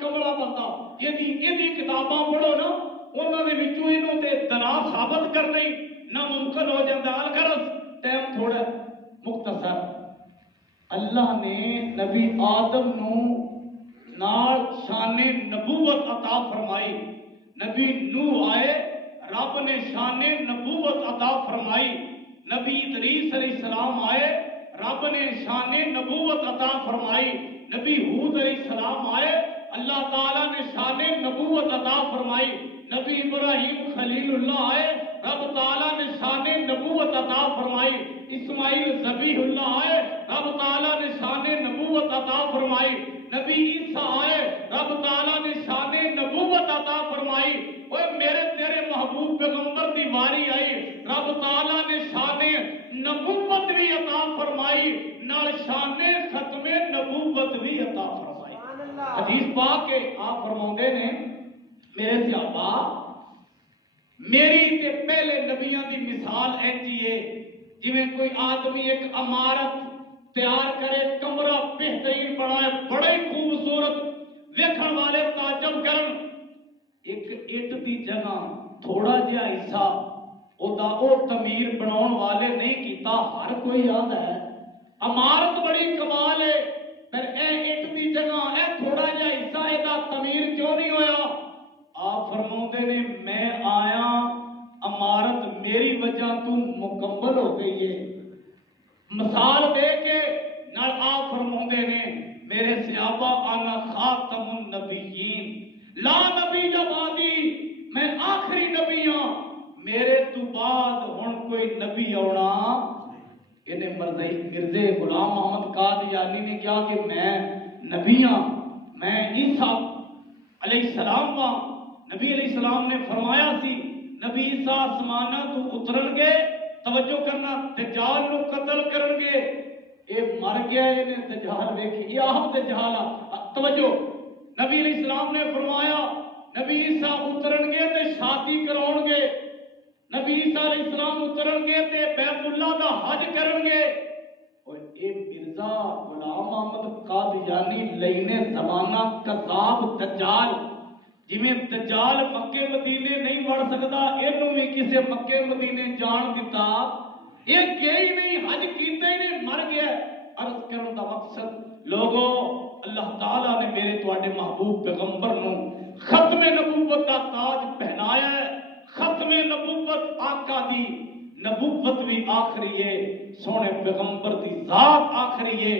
کملا بندہ یہ کتاباں پڑھو نا انہوں نے وچوں اینوں تے دنا ثابت کر نہیں ناممکن ہو جاتا۔ الغرض ٹائم تھوڑا مختصر، اللہ نے نبی آدم نو نال شان نبوت عطا فرمائی، نبی نوح آئے رب نے شان نبوت عطا فرمائی، نبی ادریس علیہ السلام آئے رب نے شان نبوت عطا فرمائی، نبی ہود علیہ السلام آئے اللہ تعالیٰ نے شان نبوت عطا فرمائی، نبی ابراہیم خلیل اللہ آئے رب تعالیٰ نے شان نبوت عطا فرمائی، اسماعیل ذبیح اللہ آئے رب تعالیٰ نے شان نبوت عطا فرمائی، نبی عیسیٰ آئے رب تعالیٰ نے شان نبوت عطا فرمائی۔ اوے میرے تیرے محبوب پیغمبر دی واری آئی رب تعالیٰ نے شان نبوت بھی عطا فرمائی، نال شان ختم نبوت بھی عطا فرمائی۔ حدیث پاک کے آپ فرماؤندے نے میرے صحابہ میری تے پہلے نبیاں دی مثال ایسی ہے جویں کوئی آدمی ایک عمارت تیار کرے، کمرہ بہترین بنائے، بڑے خوبصورت، دیکھن والے تعجب کرن، ایک اٹ دی جگہ تھوڑا جہا حصہ او تعمیر بناؤن والے نہیں کیتا، ہر کوئی یاد ہے عمارت بڑی کمال ہے پر اے اٹ دی جگہ اے تھوڑا جہا حصہ ادا تعمیر کیوں نہیں ہویا؟ آپ فرماؤندے نے میں آیا عمارت میری وجہ تو مکمل ہو گئی ہے، مثال دے کے نال آپ فرماؤندے نے میرے صحابہ انا خاتم النبیین لا نبی بعدی، میں آخری نبی ہاں، میرے تو بعد ہن کوئی نبی آنا۔ انہیں مرزے غلام محمد قادیانی نے کہا کہ میں نبی ہاں، میں عیسیٰ علیہ السلام ہاں۔ نبی علیہ السلام نے فرمایا سی نبی عیسیٰ آسمانہ تو اترن گے، توجہ کرنا، دجال نو قتل کرن گے، اے مر گیا انہیں دجال ویکھی، یہ آپ دجال توجہ۔ نبی علیہ السلام نے فرمایا نبی عیسیٰ اترن گے تے شادی کراؤن گے، نبی عیسیٰ علیہ السلام اترن گے تے بیت اللہ دا حج کرن گے۔ اور اے مرزا غلام محمد قادیانی لینے زمانہ کذاب دجال، جویں دجال مکے مدینے نہیں وڑ سکتا، اینوں بھی کسے مکے مدینے جان دیتا، یہ گیا ہی نہیں، حج کیتا ہی نہیں، مر گیا۔ عرض کرن دا مقصد لوگوں اللہ تعالیٰ نے میرے تواڈے محبوب پیغمبر نو ختم نبوت دا تاج پہنایا ہے، ختم نبوت آقا دی نبوت بھی آخری ہے، سونے پیغمبر دی ذات آخری ہے،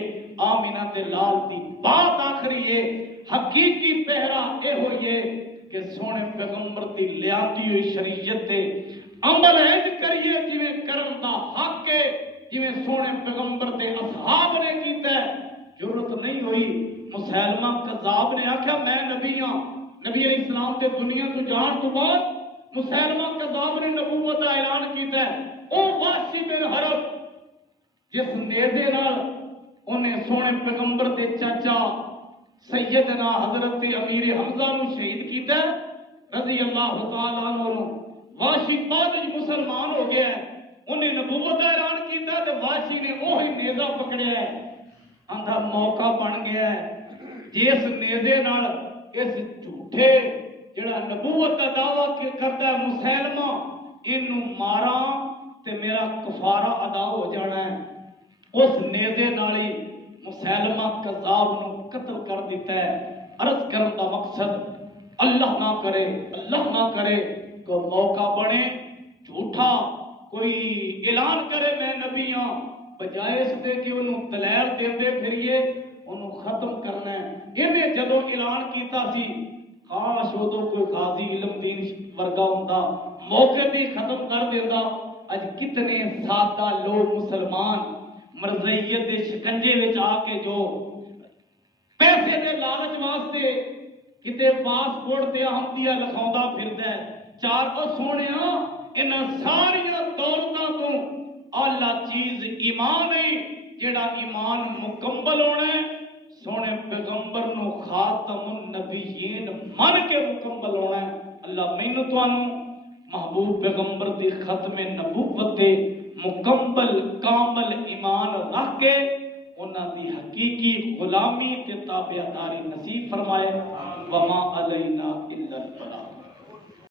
آمینہ تے لال دی بات آخری ہے، حقیقی پہرا اے ہوئی ہے کہ سونے پیغمبر دی لیاتی ہوئی شریعت تے عمل انج کریے جویں کرن دا حق ہے، جویں سونے پیغمبر دے اصحاب نے کیتا ہے۔ ضرورت نہیں ہوئی مسلمہ کذاب نے آکھیا میں نبی ہاں، نبی علیہ السلام تے دنیا تو جان تو بعد مسلمہ کذاب نے نبوت کا اعلان کیتا ہے، او واسی بن حرب جس نیزے نال انہیں سونے پیغمبر دے چاچا سیدنا حضرت امیر حمزہ نو شہید کیتا ہے رضی اللہ تعالیٰ عنہ، واشی بعد مسلمان ہو گیا ہے، انہیں نبوت کا اعلان کیتا ہے تو واشی نے وہی نیزہ پکڑیا ہے، اندھا موقع بن گیا ہے جس نیزے نال اس جھوٹے جڑا نبوت کا دعویٰ کرتا ہے مسلمہ انہوں مارا تے میرا کفارہ ادا ہو جانا ہے، اس نیزے نالی مسلمہ کذاب نو قتل کر دیتا ہے۔ عرض کرن دا مقصد اللہ نہ کرے کو موقع بنے جھوٹا کوئی اعلان کرے میں نبی ہاں، بجائے اس دے کہ انہوں دلائل دے پھریے انہوں ختم کرنا ہے۔ انہیں جدو اعلان کیتا سی کاش ادو کوئی قاضی علم دین ورگا ہوتا موقع بھی ختم کر دیتا. اج کتنے سادہ لوگ مسلمان مرزیت دے شکنجے وچ آ کے جو پیسے دے لالچ واسطے کتے پاسپورٹ تے احمدیہ لکھاوندا پھردا ہے. چار او سونیا انہاں ساریاں دولتاں تو اعلیٰ چیز ایمان ہے جڑا ایمان مکمل ہونا ہے. سونے پیغمبر نو خاتم النبیین من کے مکمل ہونا ہے. اللہ مینوں تانوں محبوب پیغمبر دی ختم نبوت دے مکمل کامل ایمان رکھ کے انہاں دی حقیقی غلامی تے تابعداری نصیب فرمائے. وما علینا